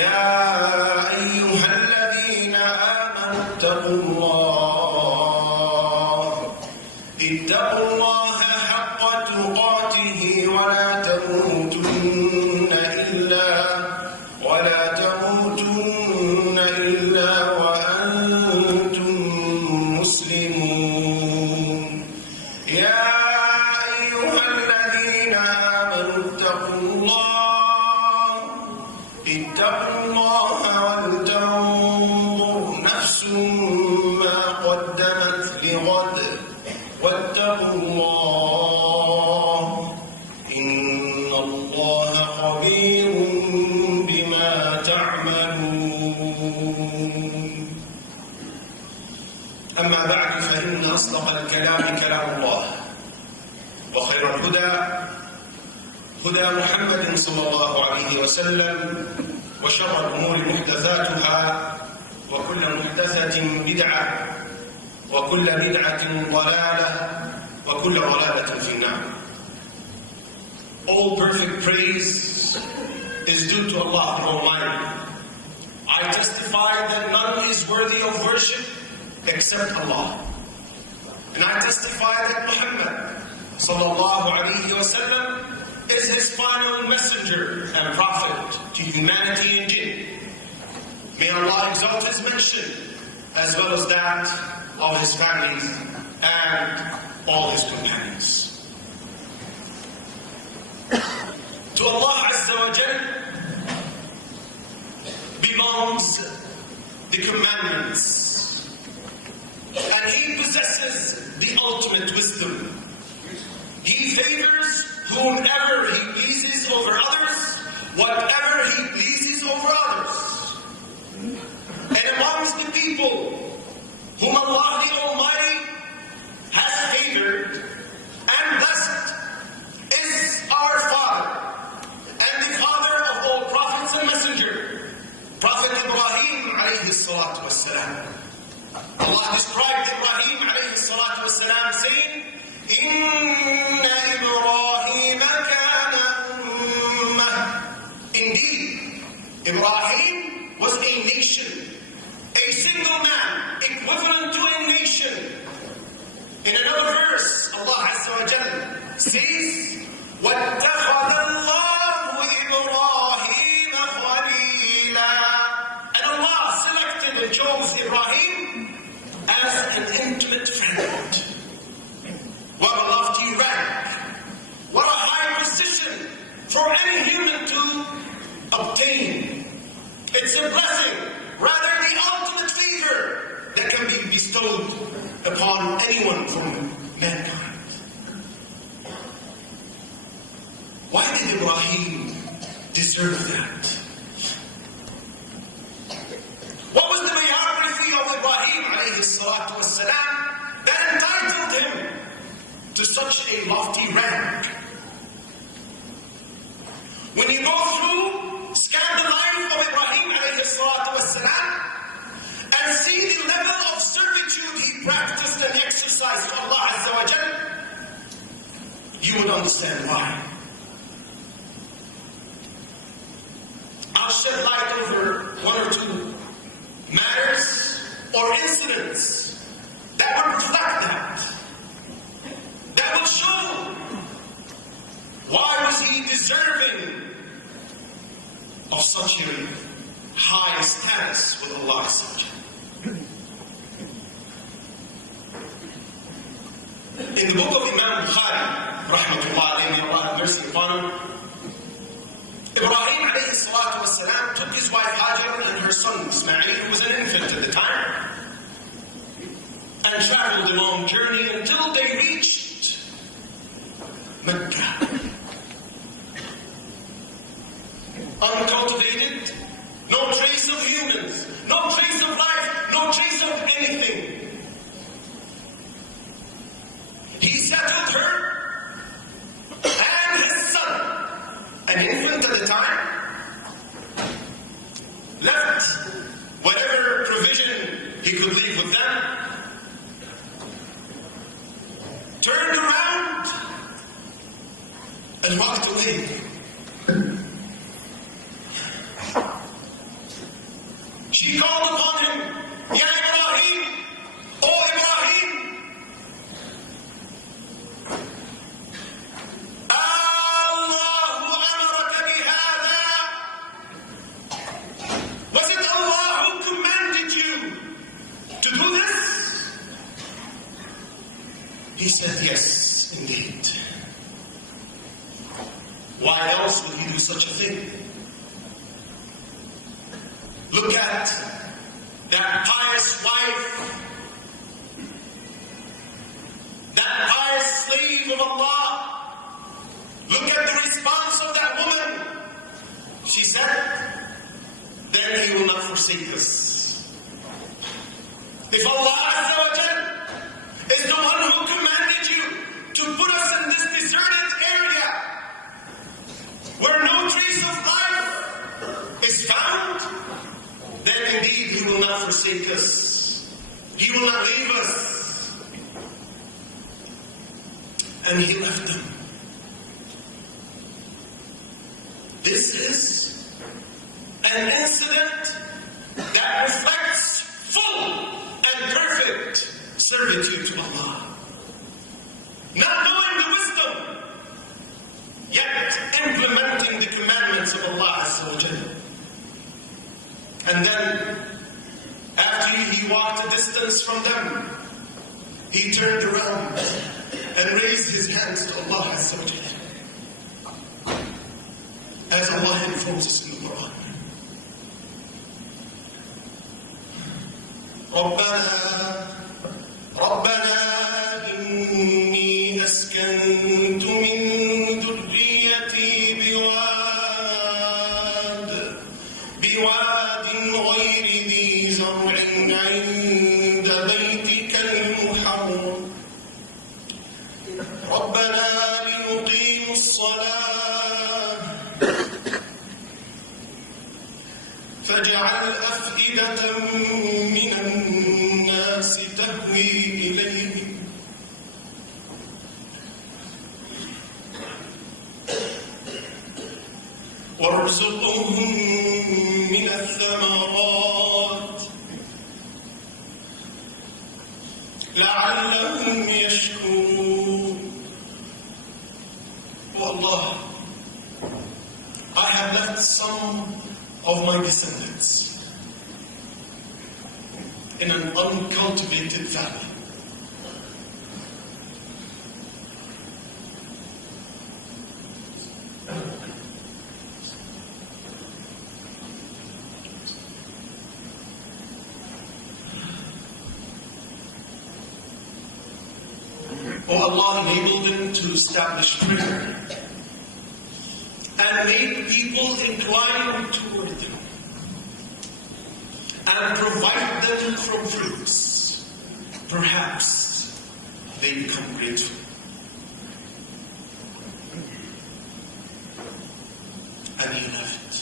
يا أيها الذين آمنوا اتقوا الله حق تقاته ولا تموتن إلا وأنتم مسلمون. يا أيها الذين آمنوا اتقوا الله ولتنظر نفس ما قدمت لغد واتقوا الله إن الله خبير بما تعملون. أما بعد فإن أصدق الكلام كلام الله وخير الهدى هدى محمد صلى الله عليه وسلم وشر الأمور محدثاتها وكل محدثة بدعة وكل بدعة ضلالة وكل ضلالة في النار. All perfect praise is due to Allah the Almighty. I testify that none is worthy of worship except Allah. And I testify that Muhammad sallallahu alayhi wa sallam is his final messenger and prophet to humanity and jinn. May Allah exalt his mention as well as that of his families and all his companions. To Allah Azza wa Jal belongs the commandments, and he possesses the ultimate wisdom. He favors whomever he pleases over others, whatever he pleases over others. And amongst the people whom Allah the Almighty has favored and blessed is our father and the father of all prophets and messengers, Prophet Ibrahim alayhi salatu wassalam. Allah described Ibrahim alayhi salatu wassalam saying, Inna Ibrahim kana ummah. Indeed, Ibrahim was a nation, a single man, equivalent to a nation. In another verse, Allah Azza wa Jalla says, وَاتَّخَذَ اللَّهُ إِبْرَاهِيمَ خَلِيلًا. And Allah selected and chose Ibrahim as an intimate friend. What a lofty rank, what a high position for any human to obtain. It's a blessing, rather the ultimate favor that can be bestowed upon anyone from mankind. Why did Ibrahim deserve that? What was the biography of Ibrahim alayhi salatu wassalam that entitled him to such a lofty rank? When you go through, scan the life of Ibrahim alayhi salatu wassalam and see the level of servitude he practiced and exercised to Allah Azza wa Jal, you would understand why. I'll shed light over one or two matters or incidents that would reflect that will show why was he deserving of such a high status with Allah SWT. In the book of Imam Bukhari, rahmatullah alayhi, may Allah have mercy upon him, Ibrahim alayhi salatu wasalam took his wife Hajr and her son Ismail, who was an infant at the time, and traveled a long journey until they reached Mecca. Uncultivated, no trace of humans, no trace of life, no trace of anything. He settled her and his son, an infant at the time, left whatever provision he could leave with them, turned around and walked away. She called upon him, Ya Ibrahim, O Ibrahim, Allahu amaraka bihada. Was it Allah who commanded you to do this? He said, yes, indeed. Why else would he do such a thing? Look at that pious wife, that pious slave of Allah. Look at the response of that woman. She said, then he will not forsake us. If Allah SWT is the one who commanded you to put us in this deserted area where no trace of life is found, then indeed He will not forsake us. He will not leave us. And He left them. This is an incident that reflects full and perfect servitude to Allah. Not knowing the wisdom, yet implementing the commandments of Allah SWT. And then, after he walked a distance from them, he turned around and raised his hands to Allah SWT. As Allah informs us in the Qur'an. ربنا إني أسكنت من ذريتي بواد غير ذي زرع عند بيتك المحرم ربنا ليقيموا الصلاة فاجعل أفئدة من الناس تهوي إليهم وارزقهم من الثمرات لعلهم يشكرون. Oh Allah, I have left some of my descendants in an uncultivated valley. Oh Allah enabled them to establish prayer and made people incline toward them and provide them from fruits. Perhaps they become grateful. And he left.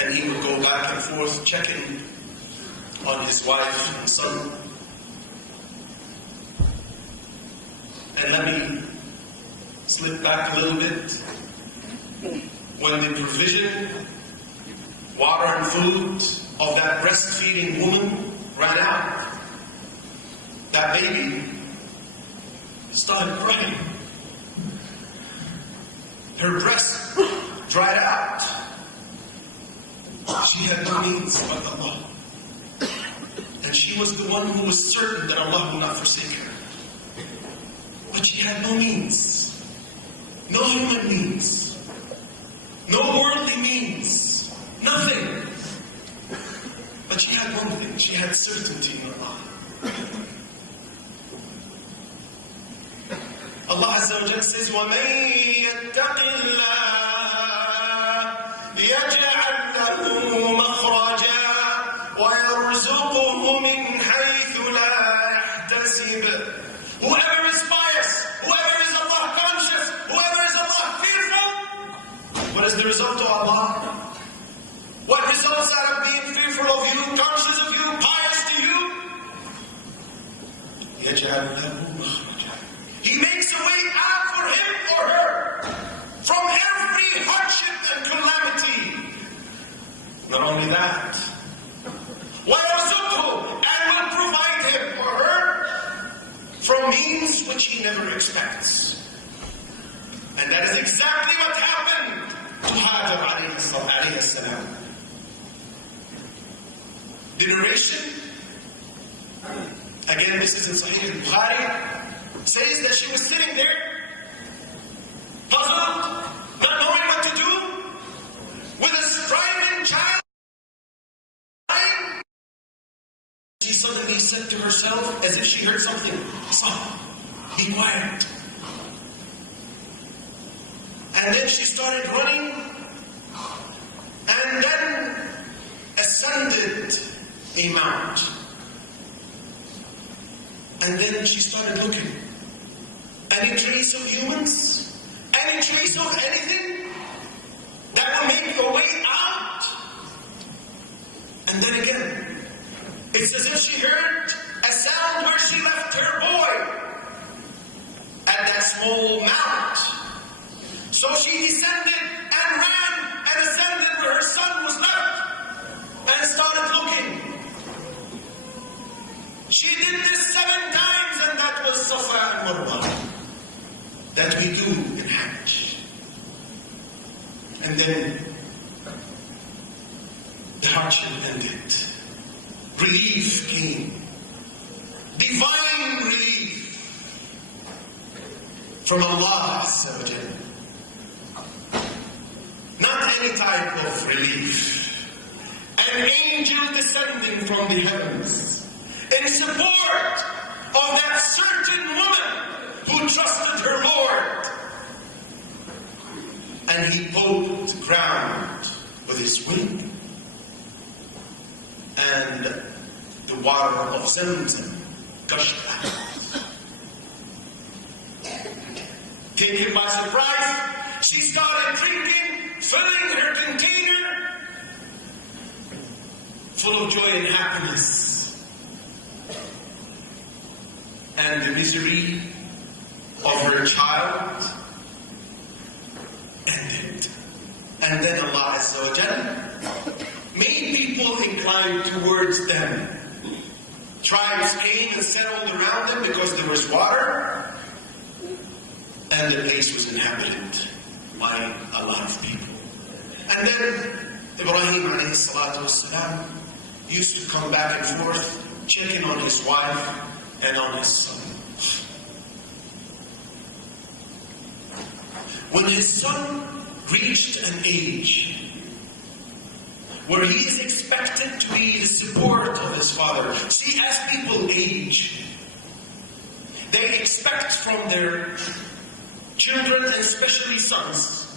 And he would go back and forth checking on his wife and son. And let me slip back a little bit. When the provision, water and food of that breastfeeding woman ran out, that baby started crying. Her breast dried out. She had no means but Allah. And she was the one who was certain that Allah would not forsake her. But she had no means. No human means. No worldly means. Nothing. But she had one thing. She had certainty in Allah. Allah SWT says, وَمَنْ يَتَّقِ اللَّهَ يَجْعَلْ لَهُ مَخْرَجًا وَيَرْزُقُهُ مِنْ حَيْثُ لَا يَحْتَسِبُ. Whoever is pious, whoever is Allah conscious, whoever is Allah fearful, what is the result to Allah? What results out of being fearful of you, conscious of you, pious to you? يَجْعَلْ لَهُ مَخْرَجًا. He makes a way out for him or her from only that, وَيَرْزُقْهُ, and will provide him or her from means which he never expects. And that is exactly what happened to Rajab alayhi salam. The narration, again this is in Sahih al-Bukhari, says that she was sitting there, puzzled, not knowing what to do, with a striving child. She suddenly said to herself, as if she heard something, "Stop, be quiet." And then she started running, and then ascended a mount. And then she started looking. Any trace of humans? Any trace of anything that will make a way out? And then again, it's as if she heard a sound where she left her boy at that small mount. So she descended and ran and ascended where her son was left and started looking. She did this 7 times, and that was Safa and Marwa that we do in Hajj. And then the hardship ended. Relief came. Divine relief from Allah SWT. Not any type of relief. An angel descending from the heavens in support of that certain woman who trusted her Lord. And he poked the ground with his wing. And the water of Zamzam gushed out. Taken by surprise, she started drinking, filling her container full of joy and happiness. And the misery of her child ended. And then Allah Azza wa Jalla made people inclined towards them. Tribes came and settled around them because there was water, and the place was inhabited by a lot of people. And then Ibrahim alayhi salatu wasalam used to come back and forth, checking on his wife and on his son. When his son reached an age where he is expected to be the support of his father. See, as people age, they expect from their children, and especially sons,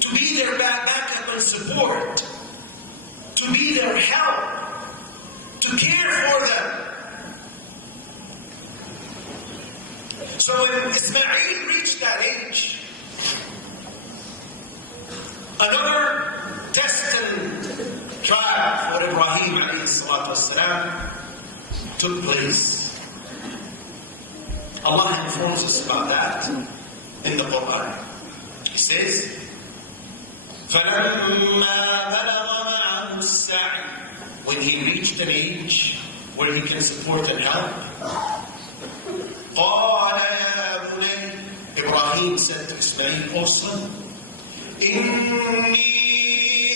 to be their backup and support, to be their help, to care for them. So when Ismail reached that age, another destined trial for Ibrahim alayhi salatu wasalam took place. Allah informs us about that in the Qur'an. He says, فَلَمَّا بَلَغَ مَعَهُ السَّعْيُ, when he reached an age where he can support and help, قَالَ يَا بُنَيَّ, Ibrahim said to Ismail, O son, إِنِّي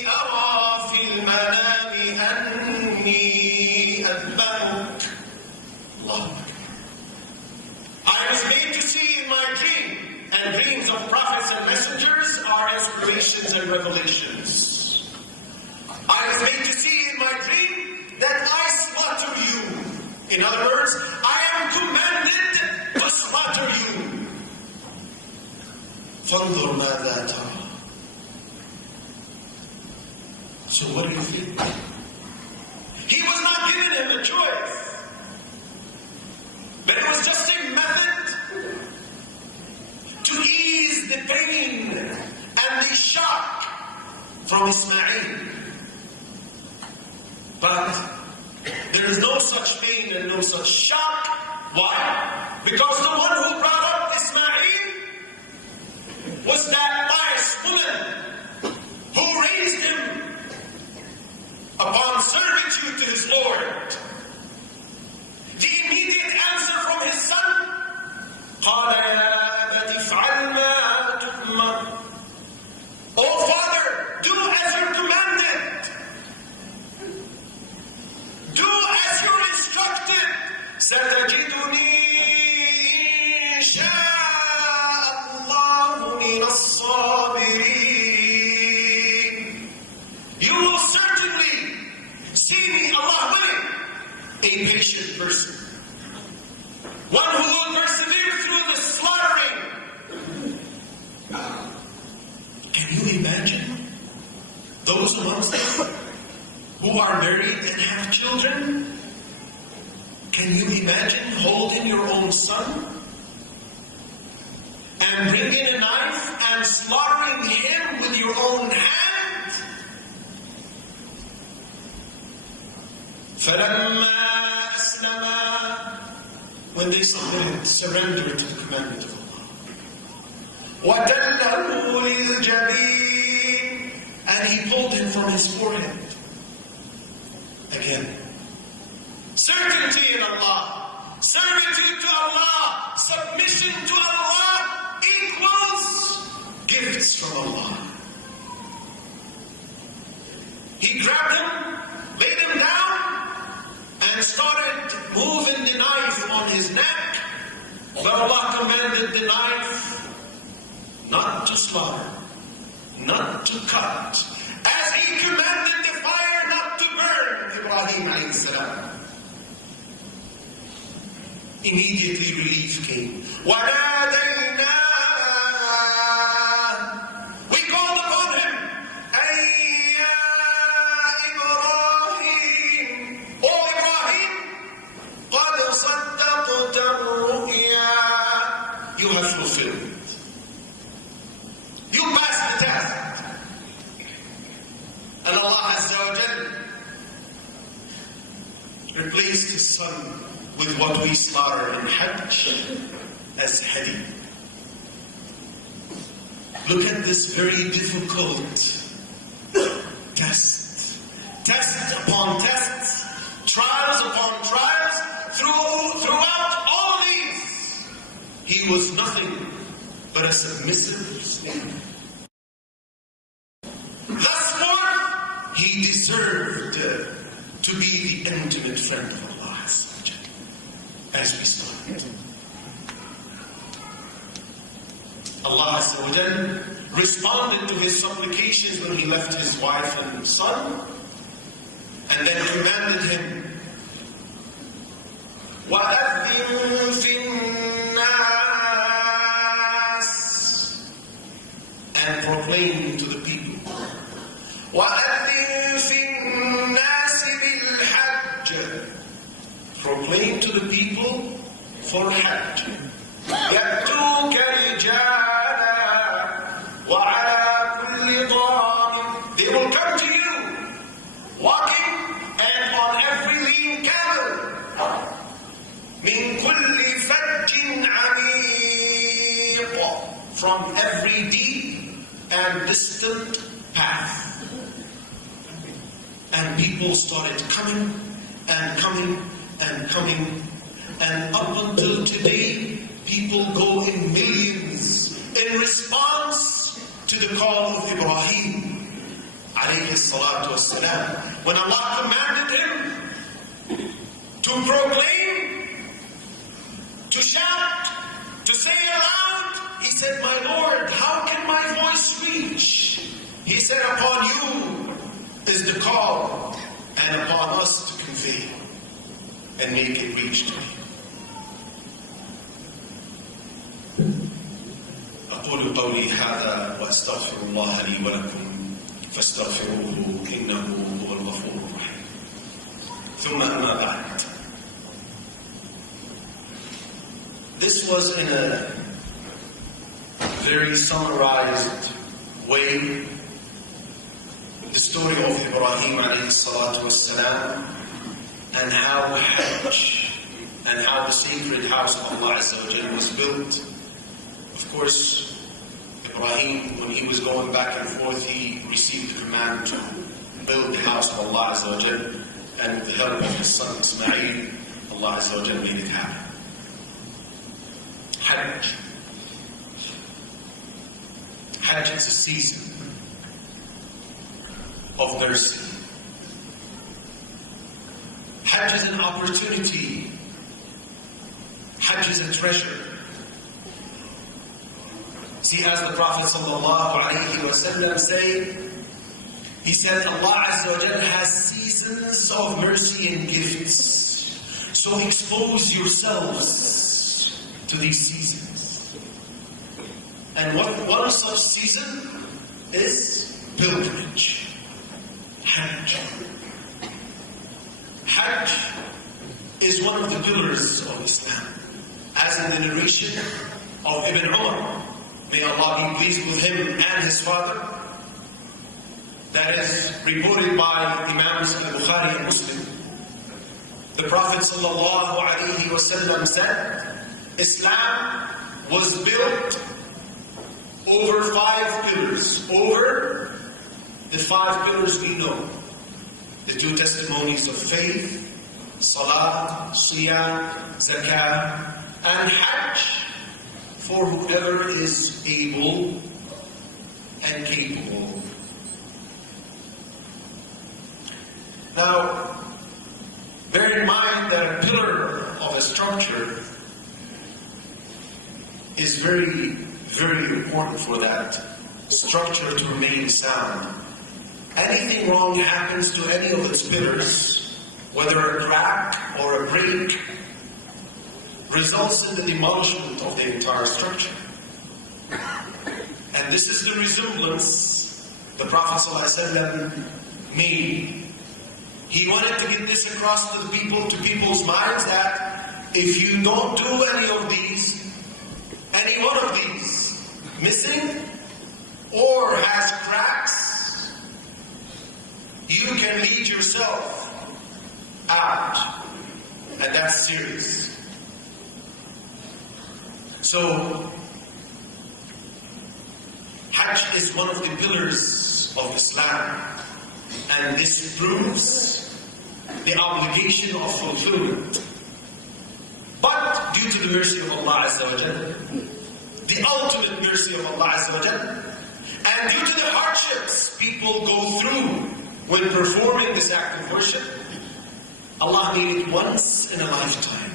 أَرَى فِي الْمَنَامِ أَنِّي أَذْبَحُكَ. Allah. I was made to see in my dream, and dreams of prophets and messengers are inspirations and revelations. I was made to see in my dream that I slaughter you. In other words, I am commanded to slaughter you. فَانْظُرْ مَاذَا تَرَى. So what do you think? He was not giving him a choice. But it was just a method to ease the pain and the shock from Ismail. But there is no such pain and no such shock. Why? Because the one who brought up Ismail was that pious woman who raised him You will certainly see me, Allah willing, a patient person. One who will persevere through the slaughtering. Can you imagine those amongst us who are married and have children? Can you imagine holding your own son and bringing a knife and slaughtering him with your own hand? فَلَمَّا أَسْلَمَا, when they surrendered to the commandment of Allah. وَتَلَّهُ لِلْجَبِينِ, and he pulled him from his forehead. Again, certainty in Allah, servitude to Allah, submission to Allah equals gifts from Allah. He grabbed him, laid him down, and started moving the knife on his neck. But Allah commanded the knife not to slaughter, not to cut, as He commanded the fire not to burn Ibrahim alayhi salam. Immediately relief came. وَنَادَيْنَاهُ, we called upon him. أَيْ يَا إِبْرَاهِيم, O Ibrahim, قَدْ صَدَّقْتَ الرُّؤْيَا, you have fulfilled. You passed the test. And Allah Azza wa Jal replaced his son with what we slaughter in Hajj as hadi. Look at this very difficult test. Test upon tests, trials upon trials. Throughout all these, he was nothing but a submissive slave. Thus far, he deserved to be the intimate friend of Allah, as we started. Allah responded to his supplications when he left his wife and son, and then commanded him, وَأَذِّن فِي النَّاسِ, and proclaim to the people, وَأَذِّن فِي النَّاسِ بِالْحَجِّ, proclaim to the people for Hajj. يَأْتُوكَ رِجَالًا وَعَلَى كُلِّ ضَامِرٍ, they will come to you, walking and on every lean camel. مِنْ كُلِّ فَجٍّ عَمِيقٍ, from every deep and distant path. And people started coming and coming and coming, and up until today, people go in millions in response to the call of Ibrahim alayhi salatu wassalam. When Allah commanded him to proclaim, to shout, to say aloud, he said, my Lord, how can my voice reach? He said, upon you is the call, and upon us to convey and make it reach to me. أقول قولي هذا وأستغفر الله لي ولكم فاستغفروه إنه هو الغفور الرحيم. ثم أما بعد. This was in a very summarized way the story of Ibrahim alayhi salatu wassalam, and how Hajj and how the sacred house of Allah SWT was built. Of course, Ibrahim, when he was going back and forth, he received the command to build the house of Allah SWT, and with the help of his son Ismail, Allah SWT made it happen. Hajj. Hajj is a season of mercy. Hajj is an opportunity. Hajj is a treasure. See, as the Prophet ﷺ say, He said Allah SWT has seasons of mercy and gifts. So expose yourselves to these seasons. And one such season is pilgrimage. Hajj. Hajj is one of the pillars of Islam. As in the narration of Ibn Umar, may Allah be pleased with him and his father, that is reported by Imams al-Bukhari and Muslim. The Prophet ﷺ said, Islam was built over 5 pillars. Over the 5 pillars we know. The 2 testimonies of faith, Salah, Siyam, Zakah, and Hajj for whoever is able and capable. Now, bear in mind that a pillar of a structure is very, very important for that structure to remain sound. Anything wrong happens to any of its pillars, whether a crack or a break, results in the demolishment of the entire structure. And this is the resemblance the Prophet ﷺ made. He wanted to get this across to the people, to people's minds, that if you don't do any of these, any one of these missing or has cracks, you can lead yourself out. And that's serious. So, Hajj is one of the pillars of Islam. And this proves the obligation of fulfillment. But due to the mercy of Allah SWT, the ultimate mercy of Allah SWT, and due to the hardships people go through when performing this act of worship, Allah made it once in a lifetime.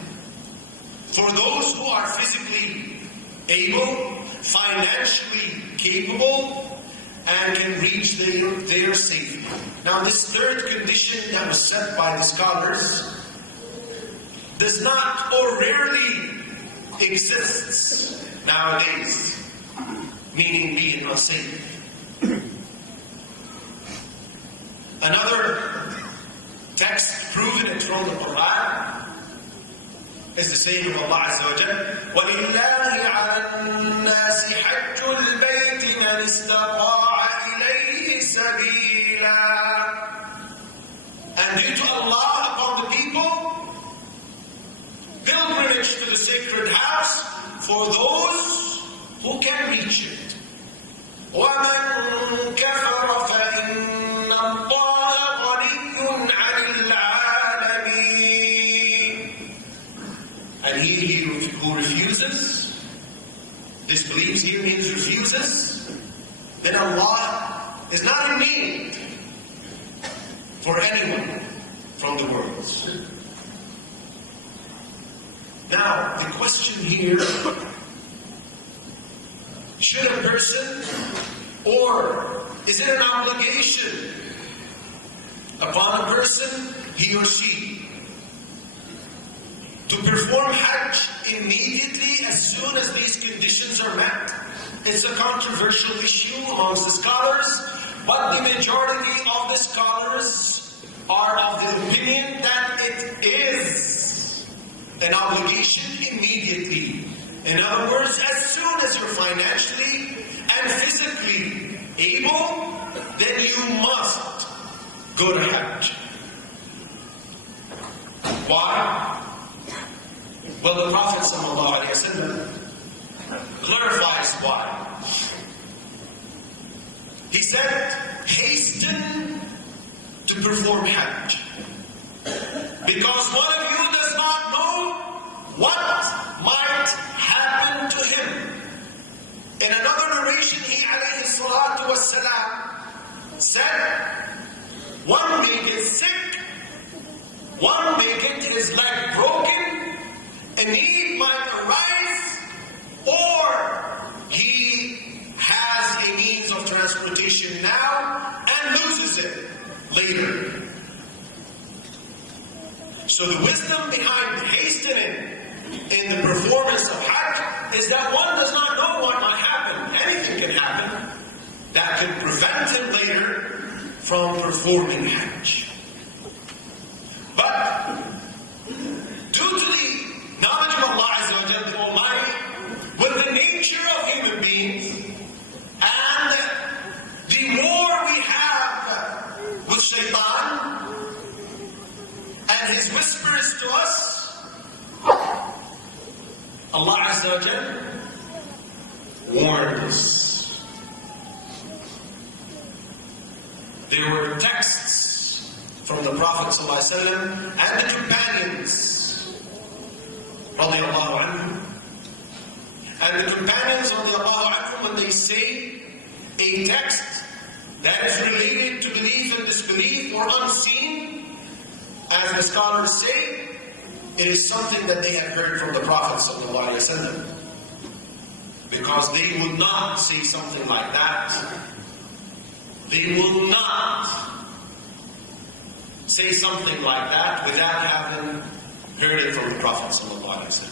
For those who are physically able, financially capable, and can reach their safety. Now this third condition that was set by the scholars does not or rarely exists nowadays, meaning being unsafe. Another text proving it from the Qur'an is the saying of Allah SWT, وَلِلَّهِ عَلَى النَّاسِ حَجُّ الْبَيْتِ مَنِ اسْتَطَاعَ إِلَيْهِ سَبِيلًا. And due to Allah upon the people, pilgrimage to the sacred house for those who can reach it. وَمَنْ كَفَرَ فَإِنَّ اللَّهَ غَنِيٌّ عَنِ الْعَالَمِينَ. And he who refuses, disbelieves here means refuses, then Allah is not in need for anyone from the world. Now, the question here, should a person, or is it an obligation upon a person, he or she, to perform Hajj immediately as soon as these conditions are met? It's a controversial issue amongst the scholars, but the majority of the scholars are of the opinion that it is an obligation immediately. In other words, as soon as you're financially and physically able, then you must go to Hajj. Why? Well, the Prophet ﷺ clarifies why. He said, hasten to perform Hajj, because one of you does not know what might happen to him. In another narration, he alayhi salatu wassalam said, one may get sick, one may get his leg broken, a need might arise, or he has a means of transportation now and loses it. So the wisdom behind hastening in the performance of Hajj is that one does not know what might happen. Anything can happen that can prevent him later from performing Hajj. But due to the knowledge of Allah SWT, the Almighty, with the nature of human beings, and the more we have with Shaitan and his whispers to us, Allah SWT warned us. There were texts from the Prophet ﷺ and the companions, radiallahu anhum. And the companions, radiallahu anhum, when they say a text that is related to belief and disbelief or unseen, as the scholars say, it is something that they had heard from the Prophet ﷺ. Because they would not say something like that. They will not say something like that without having heard it from the Prophet ﷺ.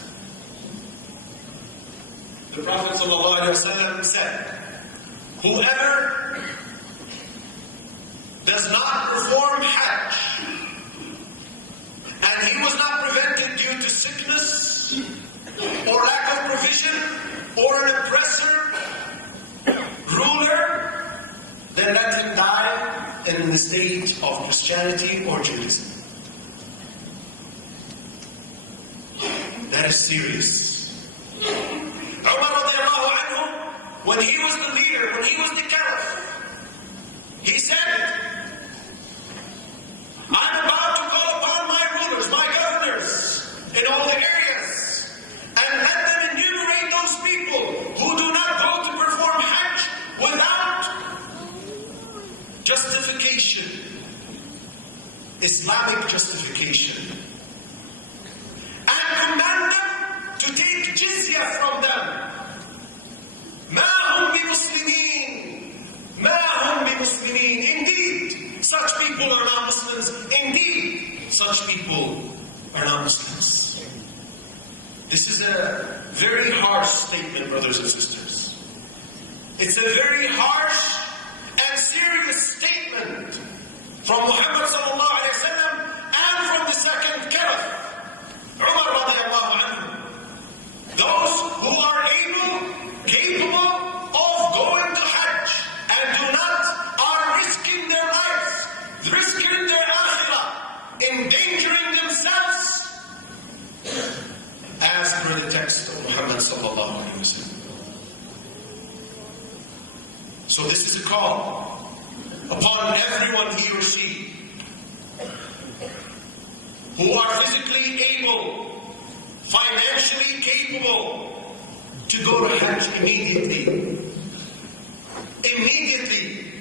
The Prophet ﷺ said, whoever does not perform Hajj, and he was not prevented due to sickness, or lack of provision, or an oppressor, ruler, then let him die in the state of Christianity or Judaism. That is serious. Umar radiallahu anhu, when he was the leader, when he was the caliph, he said, I'm about to call upon my rulers, my governors, in all the areas, and let them enumerate those people who do not go to perform Hajj without justification, Islamic justification, and command them to take jizya from them. مَا هُمْ بِمُسْلِمِينَ مَا هُمْ بِمُسْلِمِينَ. Indeed, such people are not Muslims. Indeed, such people are not Muslims. This is a very harsh statement, brothers and sisters. It's a very harsh and serious statement from Muhammad sallallahu alayhi wa sallam and from the second caliph, Umar radiallahu anhu. Those who are capable of going to Hajj and are risking their lives, risking their akhirah, endangering themselves, as per the text of Muhammad sallallahu alayhi wa sallam. So this is a call upon everyone, he or she, who are physically able, financially capable, to go to Hajj immediately. Immediately.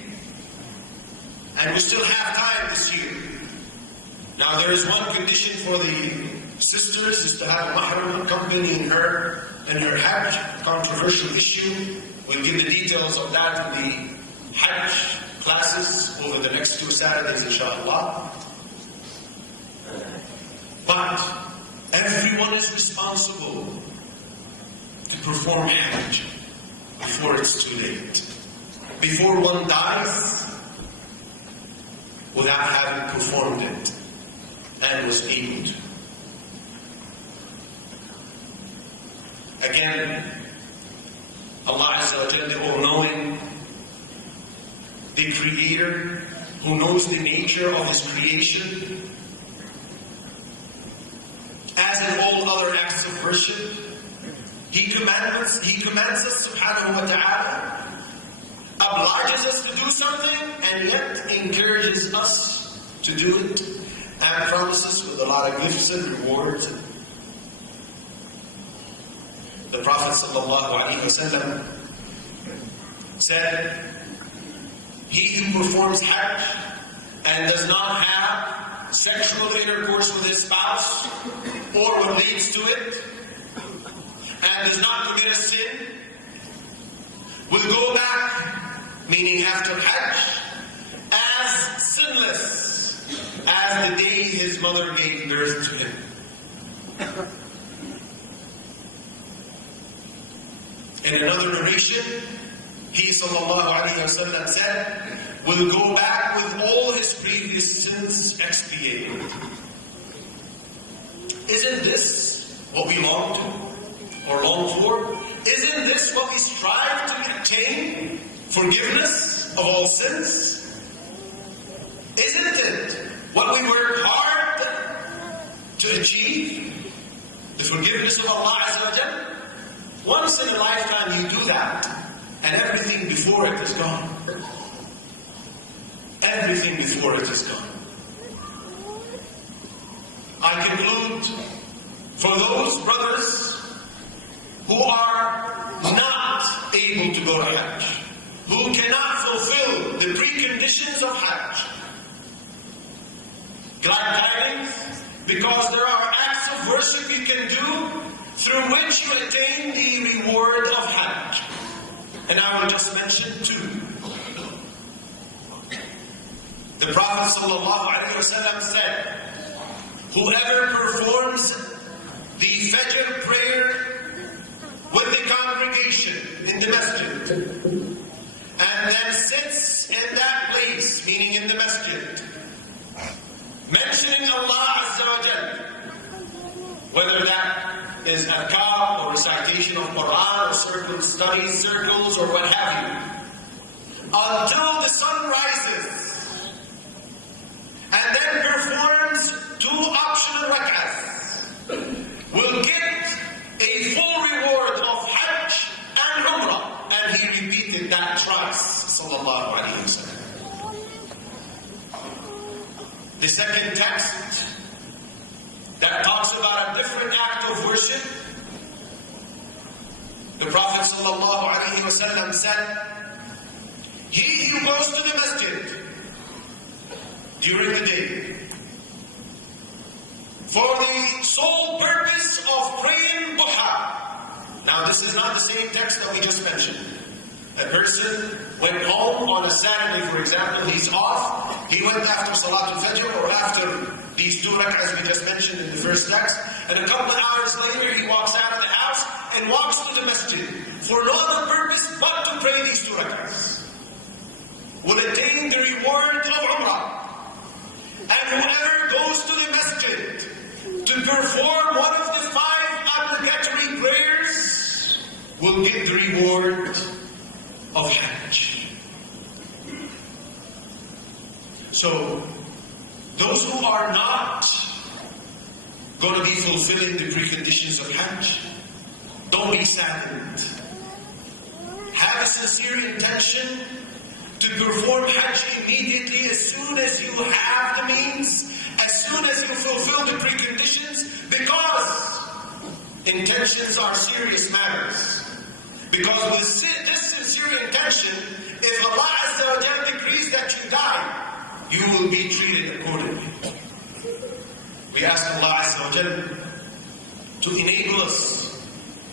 And we still have time this year. Now there is one condition for the sisters, is to have a mahram accompanying her in her Hajj, controversial issue. We'll give the details of that in the Hajj classes over the next 2 Saturdays, inshallah. But everyone is responsible to perform Hajj before it's too late. Before one dies without having performed it and was able to. Again, Allah SWT, the all-knowing, the Creator, who knows the nature of His creation, as in all other acts of worship, He commands us, subhanahu wa ta'ala, obliges us to do something, and yet encourages us to do it, and promises with a lot of gifts and rewards. The Prophet ﷺ said, he who performs Hajj and does not have sexual intercourse with his spouse, or what leads to it, and does not commit a sin, will go back, meaning after Hajj, as sinless as the day his his mother gave birth to him. In another narration, he ﷺ said, will go back with all his previous sins expiated. Isn't this what we long to or long for? Isn't this what we strive to attain? Forgiveness of all sins? Isn't it what we work hard to achieve? The forgiveness of Allah SWT? Once in a lifetime you do that, and everything before it is gone. Everything before it is gone. I conclude, for those brothers who are not able to go to Hajj, who cannot fulfill the preconditions of Hajj, glad tidings, because there are acts of worship you can do through which you attain the reward of Hajj. And I will just mention two. The Prophet ﷺ said, whoever performs the Fajr prayer with the congregation in the masjid, and then sits in that place, meaning in the masjid, mentioning Allah SWT, whether that is adhkar or recitation of Qur'an or study circles or what have you, until the sun rises, and then performs 2 optional rak'ahs, will get a full reward of Hajj and Umrah. And he repeated that twice, sallallahu alayhi wa sallam. The second text that talks about a different act of worship, the Prophet sallallahu alayhi wa sallam said, he who goes to the masjid during the day for the sole purpose of praying duha. Now this is not the same text that we just mentioned. A person went home on a Saturday, for example, he's off, he went after Salatul Fajr or after these 2 rak'ahs we just mentioned in the first text, and a couple of hours later he walks out of the house and walks to the masjid for no other purpose but to pray these 2 rak'ahs. Will attain the reward of Umrah. And whoever goes to the masjid to perform one of the 5 obligatory prayers will get the reward of Hajj. So, those who are not going to be fulfilling the preconditions of Hajj, don't be saddened. Have a sincere intention to perform Hajj immediately as soon as you have the means, as soon as you fulfill the preconditions, because intentions are serious matters. Because with this sincere intention, if Allah SWT decrees that you die, you will be treated accordingly. We ask Allah SWT to enable us,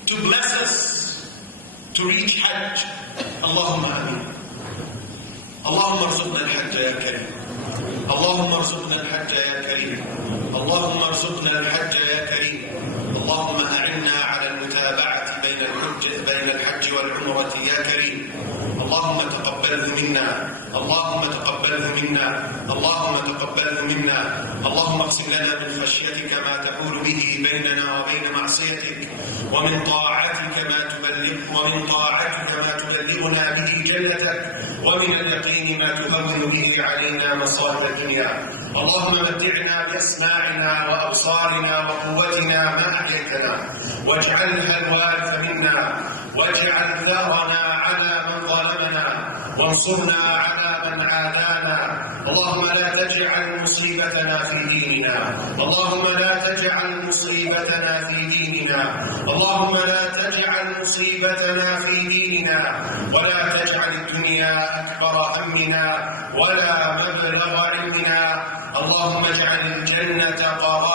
to bless us, to reach Hajj. Allahumma ameen. اللهم ارزقنا الحج يا كريم. اللهم ارزقنا الحج يا كريم. اللهم ارزقنا الحج يا كريم. اللهم أعنا على المتابعة بين الحج والعمرة يا كريم. اللهم تقبله منا. اللهم تقبله منا. اللهم تقبله منا. اللهم اقسم لنا من خشيتك ما تحول به بيننا وبين معصيتك، ومن طاعتك ما تبلغنا به جنتك، ومن اليقين ما تهون به علينا مصائب الدنيا. اللهم متعنا بأسماعنا وأبصارنا وقوتنا ما أحييتنا، واجعلها الوارث منا، واجعل ثأرنا على من ظلمنا، وانصرنا على من عادانا. اللهم لا تجعل مصيبتنا في ديننا. اللهم لا تجعل مصيبتنا في ديننا. اللهم لا تجعل مصيبتنا في ديننا، ولا تجعل الدنيا أكبر همنا ولا مبلغ علمنا. اللهم اجعل الجنة قرارنا